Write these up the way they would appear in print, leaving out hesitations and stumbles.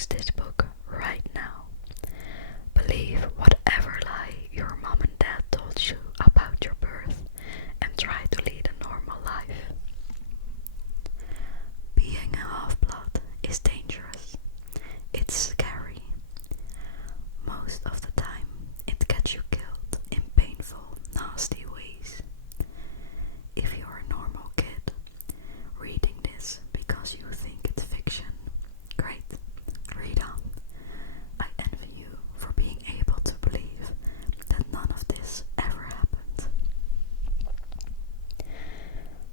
close this book right now. Believe whatever lie your mom and dad told you about your birth and try to lead a normal life. Being a half-blood is dangerous. It's scary. Most of the time, it gets you killed in painful, nasty ways. If you're a normal kid, reading this because you think it's fiction, great, read on. I envy you for being able to believe that none of this ever happened.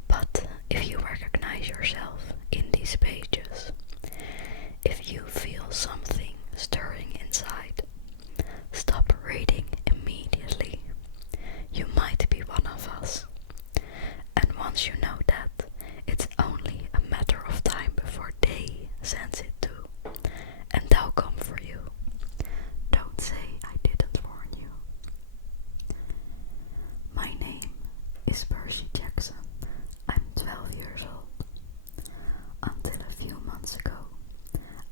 But if you recognize yourself in these pages, if you feel something stirring inside, stop reading immediately. You might be one of us. And once you know that, it's only a matter of time before they sense it too, and they'll come for you. Don't say I didn't warn you. My name is Percy Jackson. I'm 12 years old. Until a few months ago,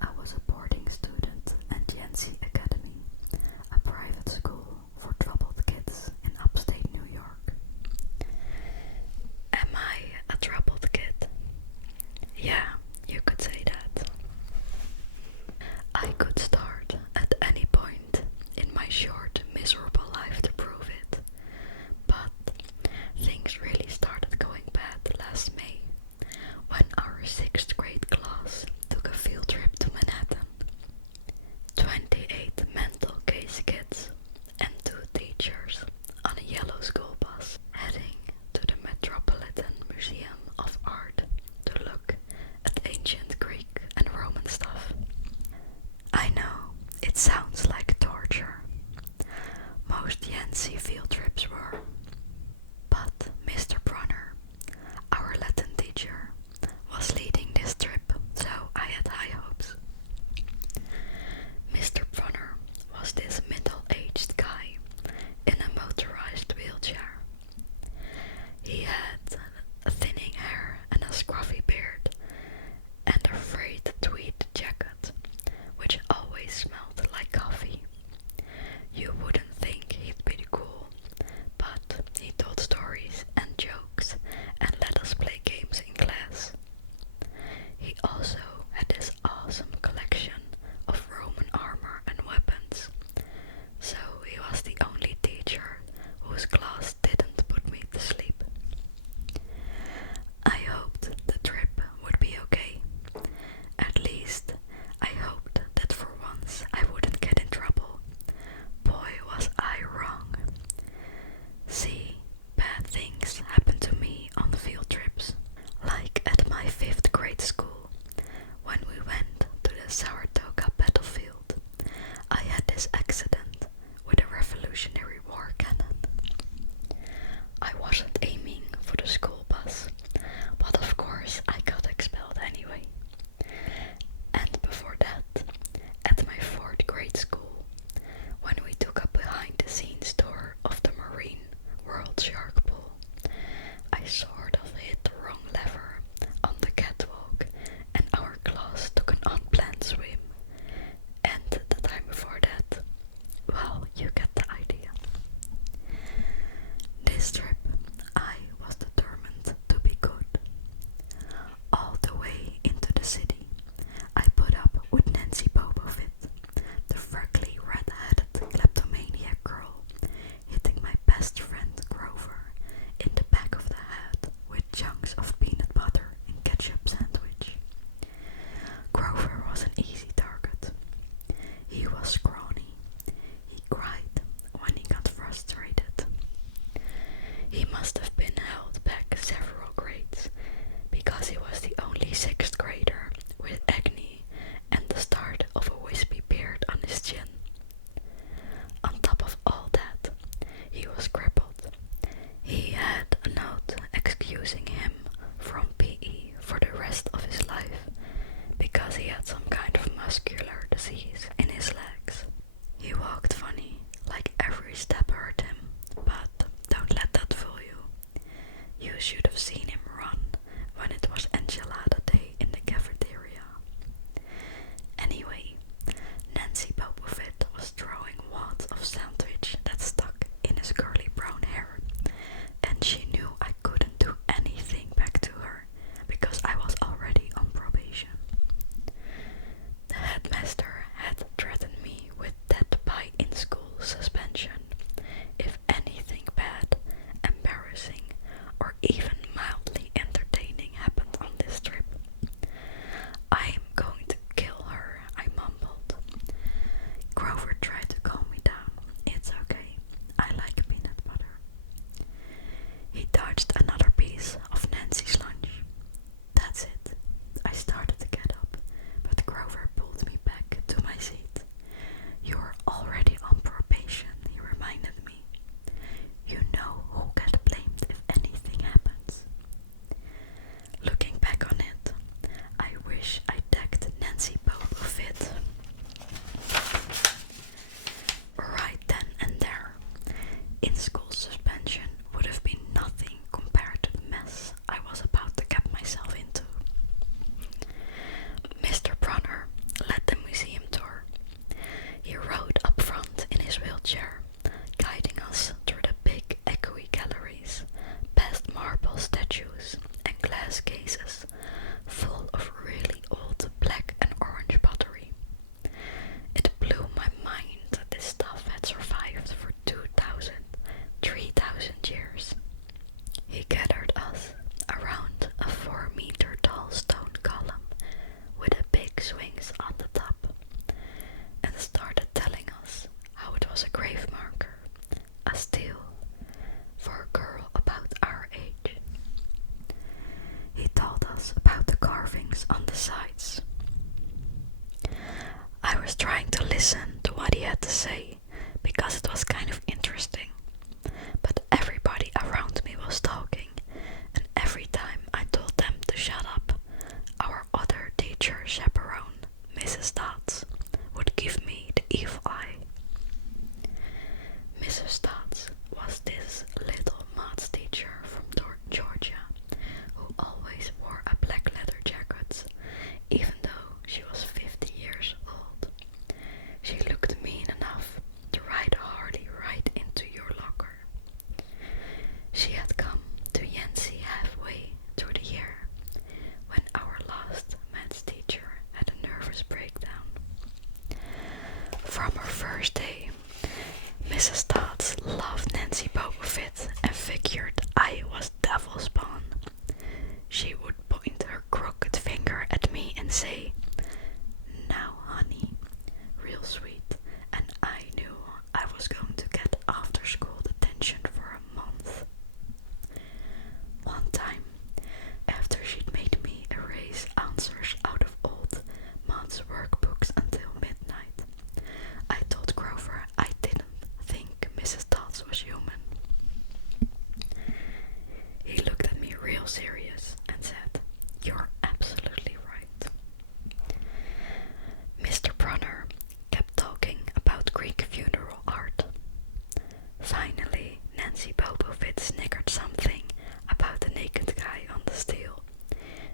I was a boarding student at Yancey Academy, a private school for troubled kids in upstate New York. Am I a troubled kid? Yeah, you could say that. I could start at any point in my short, miserable life to prove it, but things really started going bad last May when our 6th grade class took a field trip to Manhattan. 28 mental case kids and 2 teachers on a yellow school bus heading to the Metropolitan Museum of Art to look at ancient Greek and Roman stuff. I know, it sounds like torture. Most Yancey field trips were. But Mr. Brunner, our Latin teacher, was leading this trip, so I had high hopes. Mr. Brunner was this middle-aged guy in a motorized wheelchair. He had a thinning hair and a scruffy beard, and a frayed tweed jacket, which always smelled like coffee. You wouldn't think he'd be cool, but he told stories and jokes and let us play games in class. He also had this awesome collection of Roman armor and weapons, so he was the only teacher whose class didn't put me to sleep. I hoped the trip would be okay. At least, I hoped that for once I wouldn't get in trouble. Boy, was I wrong. See, bad things happen to me on field trips. Like at my 5th grade school, when we went to the Saratoga battlefield, I had this accident with a Revolutionary War cannon. I wasn't aiming for the school bus, but of course I got expelled anyway. And before that, at my 4th grade school, when we took a behind-the-scenes tour of the Marine World Shark Pool, I sort of hit the wrong lever on the catwalk and our class took an unplanned swim. And the time before that, I was trying to listen to what he had to say because it was kind of interesting, but everybody around me was talking, and every time I told them to shut up, our other teacher chaperone, Mrs. Dodds, would give me the evil eye. Mrs. Dodds was this little maths teacher from Georgia who always wore a black leather jacket, even though she was 50 years old. She looked mean enough to ride Harley right into your locker. She had come to Yancy halfway through the year when our last maths teacher had a nervous breakdown. From her first day, Mrs. Dodds loved Nancy Bobofit and figured I was devil spawn. She would point her crooked finger at me and say, "Now, honey," real sweet, and I knew I was going to get after school detention for a month. One time, after she'd made me erase answers out of old maths workbooks until midnight, I told Grover I didn't think Mrs. Dodds was human. He looked at me real serious and said, "You're absolutely right." Mr. Brunner kept talking about Greek funeral art. Finally, Nancy Bobofit snickered something about the naked guy on the steel,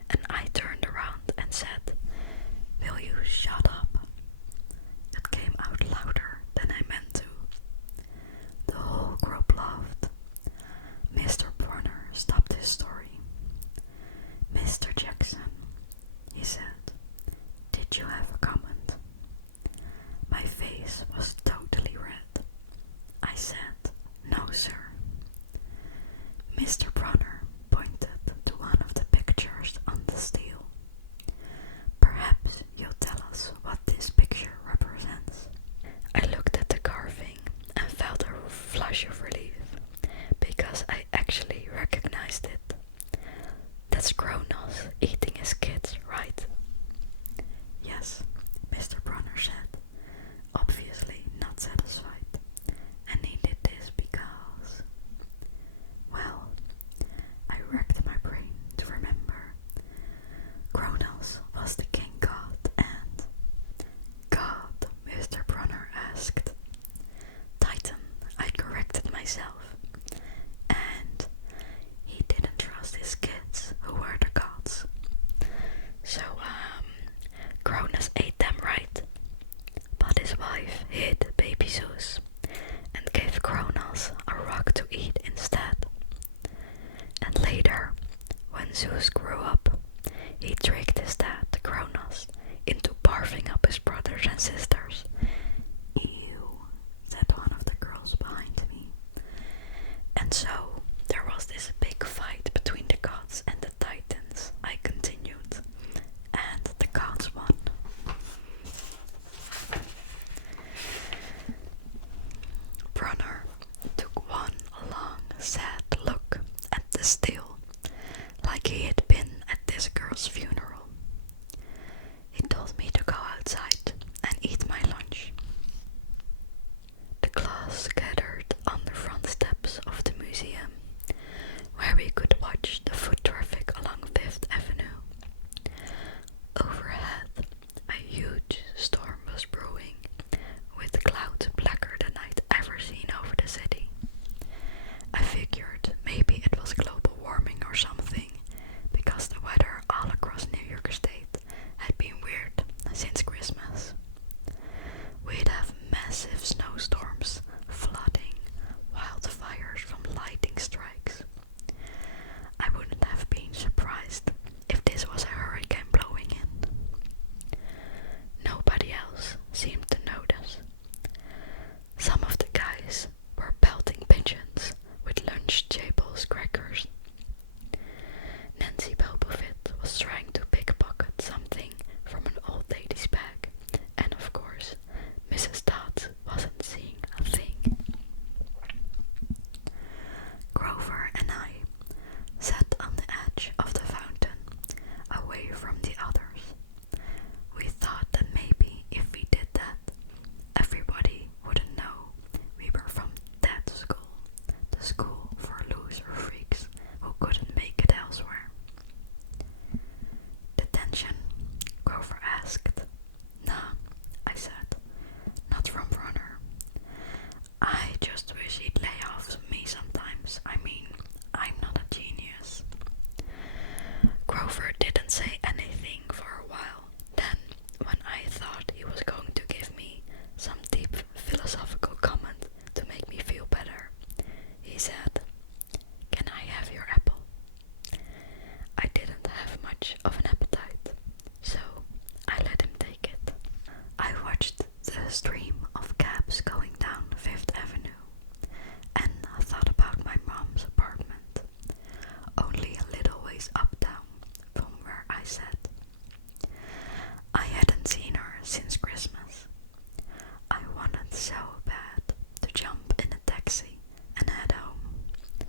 and I turned around and said, "Will you shut up?" It came out louder than I meant to. The whole group laughed. Mr. Brunner stopped his story. "Mr. Jackson," he said, "did you have a comment?" My face was totally red. I said, "No, sir." Mr. Brunner pointed to one of the pictures on the steel. "Perhaps you'll tell us what this picture represents." I looked at the carving and felt a flush of relief, because I actually recognized it. That's Kronos eating his kids, right? "Yes," Mr. Brunner said, obviously not satisfied. "And he did this because..." stream of cabs going down Fifth Avenue, and I thought about my mom's apartment, only a little ways uptown from where I sat. I hadn't seen her since Christmas. I wanted so bad to jump in a taxi and head home.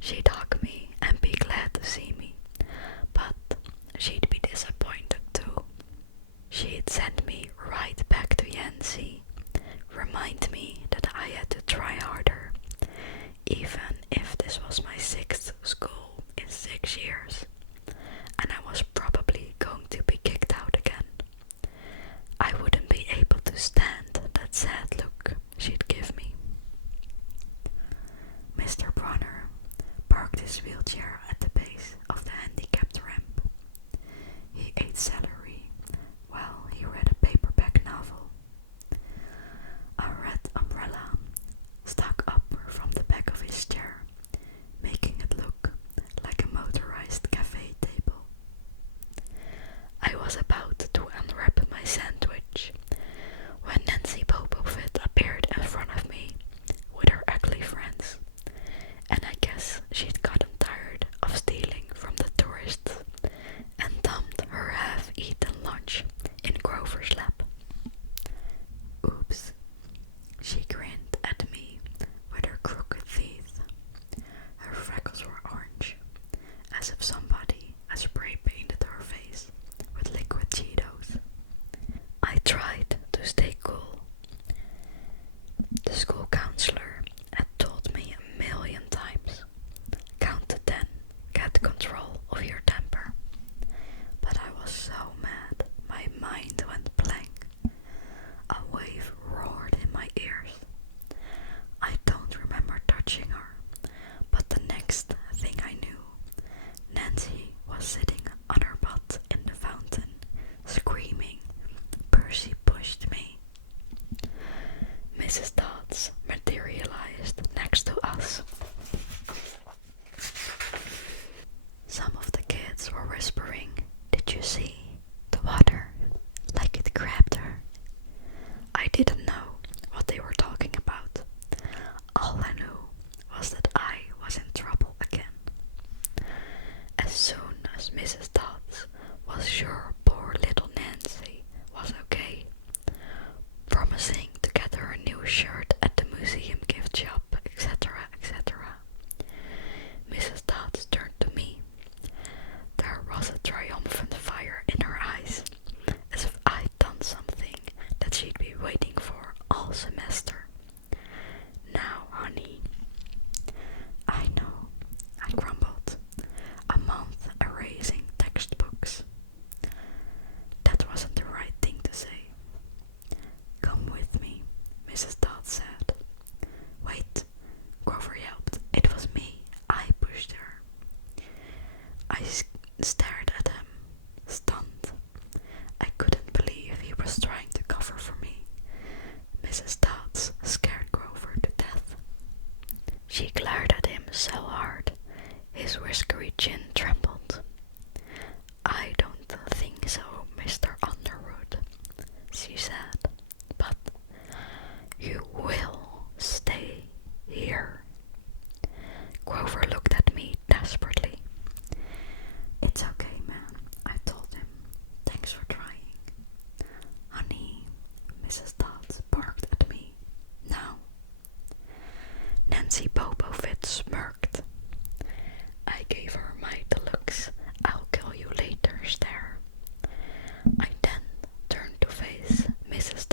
She'd hug me and be glad to see me, but she'd be disappointed too. She'd send me right back to Yancy, remind me that I had to try harder, even if this was my 6th school in 6 years, and I was probably going to be kicked out again. I wouldn't be able to stand that sad look she'd give me. Mr. Bronner parked his wheelchair at the base of the handicapped ramp. He ate celery while he read a paperback novel. A red umbrella stuck up from the back of his chair, making it look like a motorized cafe table. I was about to unwrap my sandwich when Nancy Popovit appeared in front of me with her ugly friends, and I guess she'd gotten tired of stealing from the tourists and dumped her half-eaten lunch in Grover's lap. Oops. She grinned at me with her crooked teeth. Her freckles were orange, as if somebody had spray painted her face with liquid Cheetos. I tried to stay cool. The school counselor had told me 1,000,000 times, count to 10, get control of your temper. But I was so mad, my mind went blank. A wave roared in my ears. I don't remember touching her, but the next thing I knew, Nancy was sitting on her butt in the fountain, screaming, "Percy pushed me." Mrs. Dodds materialized next to us. Some of the kids were whispering, "Did you see the water? Like it grabbed her." I didn't know what they were talking about. All I knew was that I was in trouble again. As soon as Mrs. Dodds was sure poor little Nancy was okay, promising to get her a new shirt at the museum gift shop, etc., etc., Mrs. Dodds turned to me. There was a triumphant fire in her eyes, as if I'd done something that she'd be waiting for all semester. "Now, honey." "I know," I grumbled. "A month erasing textbooks." That wasn't the right thing to say. "Come with me," Mrs. Dodd said. "Wait," Grover yelped. "It was me. I pushed her." I stared at him, stunned. I couldn't believe he was trying to cover for me. Mrs. Dodds scared Grover to death. She glared at him so hard, his whiskery chin trembled. "I don't think so, Mr. Underwood," she said, "but you will stay here." Grover looked at me desperately. "It's okay, man," I told him. "Thanks for trying." "Honey," Mrs. Dodds barked at me. "Now." Nancy Popovit smirked. I gave her my deluxe "I'll kill you later" stare. I then turned to face Mrs.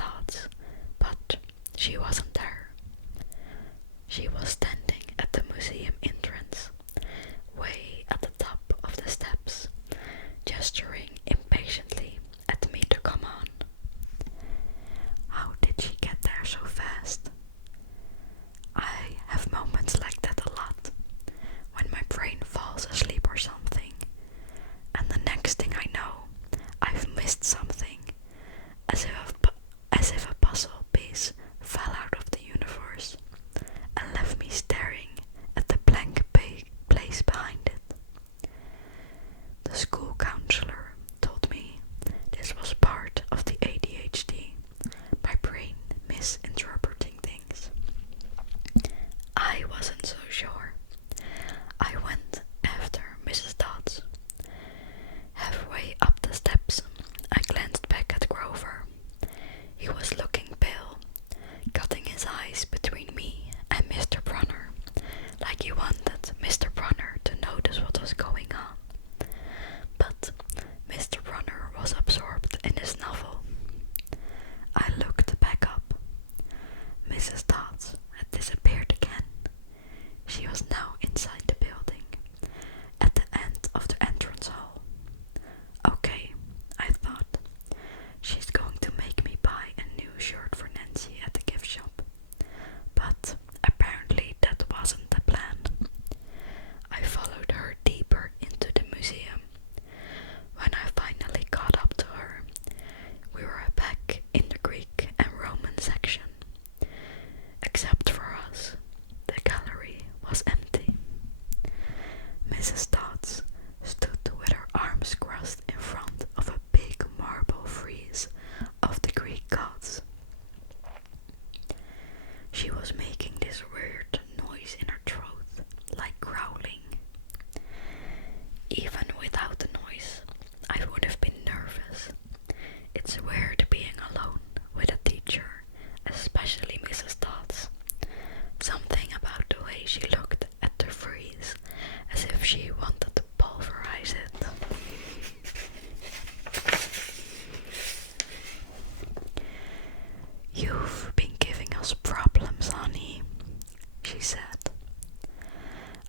She looked at the freeze as if she wanted to pulverize it. You've been giving us problems, honey, she said.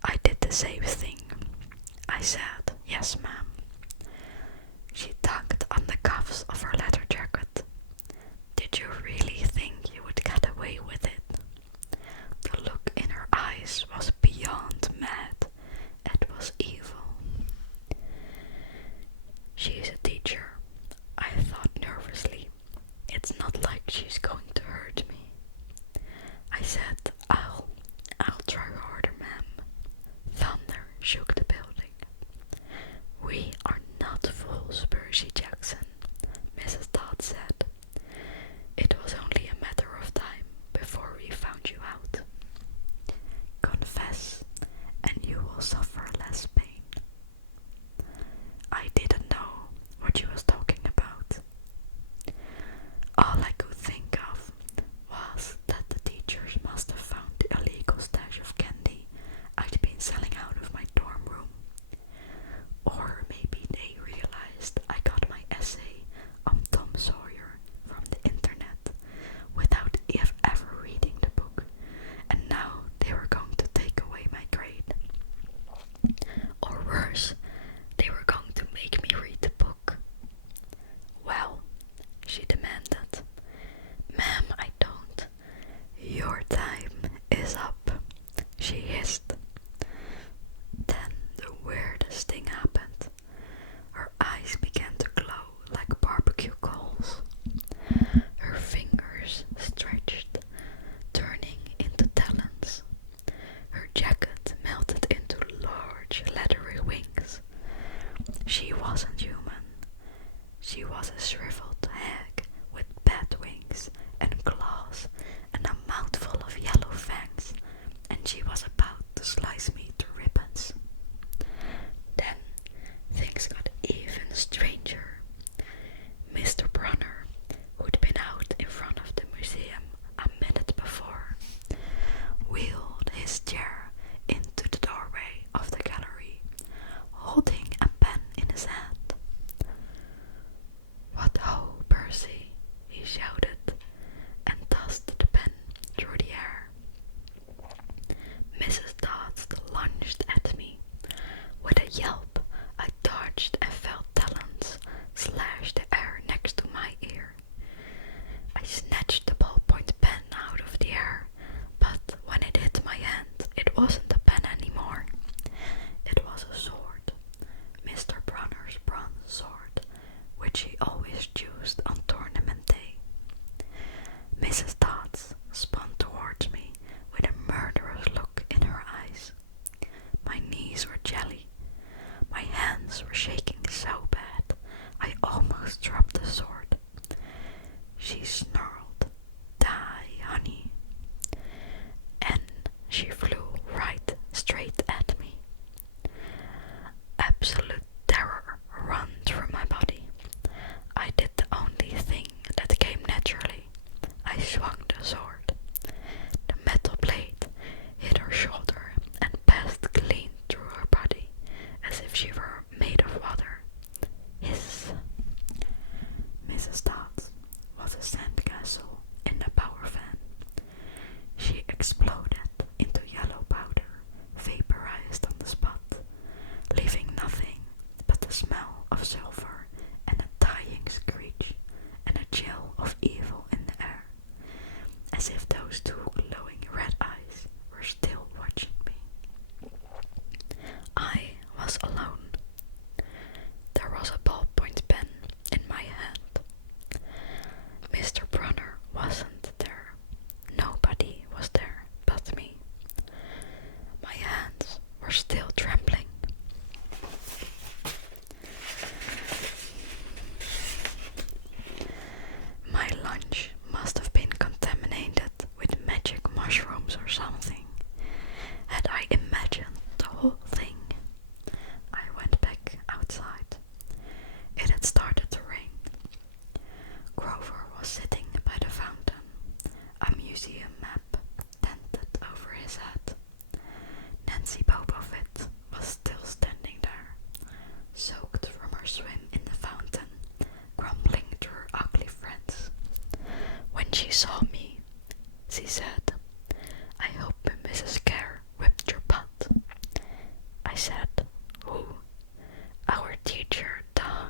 I did the same thing. I said, yes, ma'am. She tugged on the cuffs of her leather jacket. Did you really think you would get away with it? The look in her eyes was beyond mad. It was evil. She's a teacher, I thought nervously. It's not like she's going to hurt me. I said, I'll try harder, ma'am. Thunder shook the building. We are not fools, Percy Jackson, Mrs. Todd said. It was only a matter of time before we found you out. Confess, and you will suffer less pain. I didn't know what she was talking about. All I could think of was that the teachers must have found the illegal stash of candy I'd been selling out of my dorm room. Or maybe they realized I got my essay she saw me, she said, "I hope Mrs. Kerr whipped your butt." I said, "Who?" "Our teacher, duh."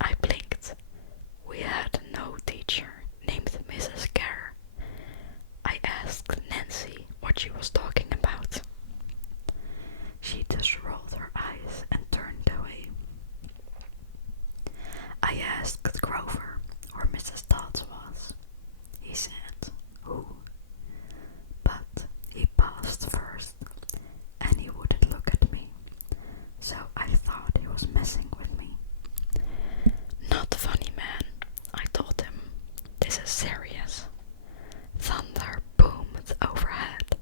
I blinked. We had no teacher named Mrs. Kerr. I asked Nancy what she was talking about. She just rolled her eyes and turned away. I asked Grover where Mrs. Dodds was. He said, "Who?" But he paused first, and he wouldn't look at me, so I thought he was messing with me. "Not funny, man," I told him. "This is serious." Thunder boomed overhead.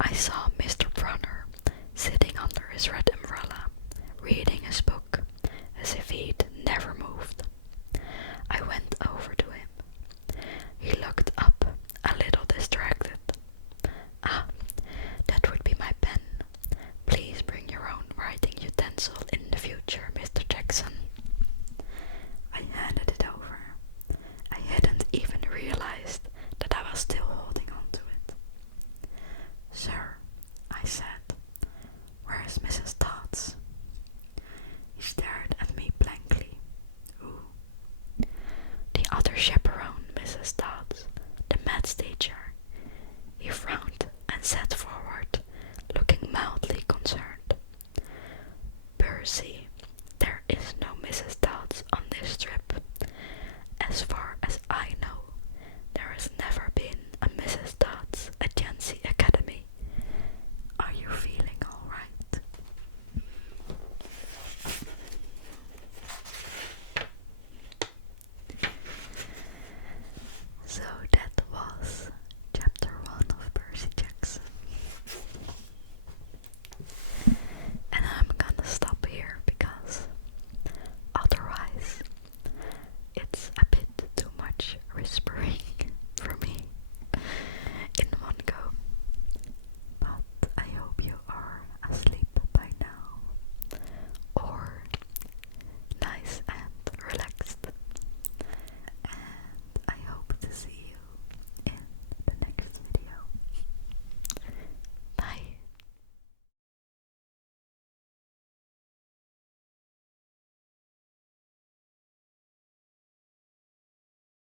I saw Mr. Brunner sitting under his red umbrella, reading his book, as if he'd never moved. I went over to him. He looked up, a little distracted. "Ah, that would be my pen. Please bring your own writing utensil in the future, Mr. Jackson." I handed it over. I hadn't even realized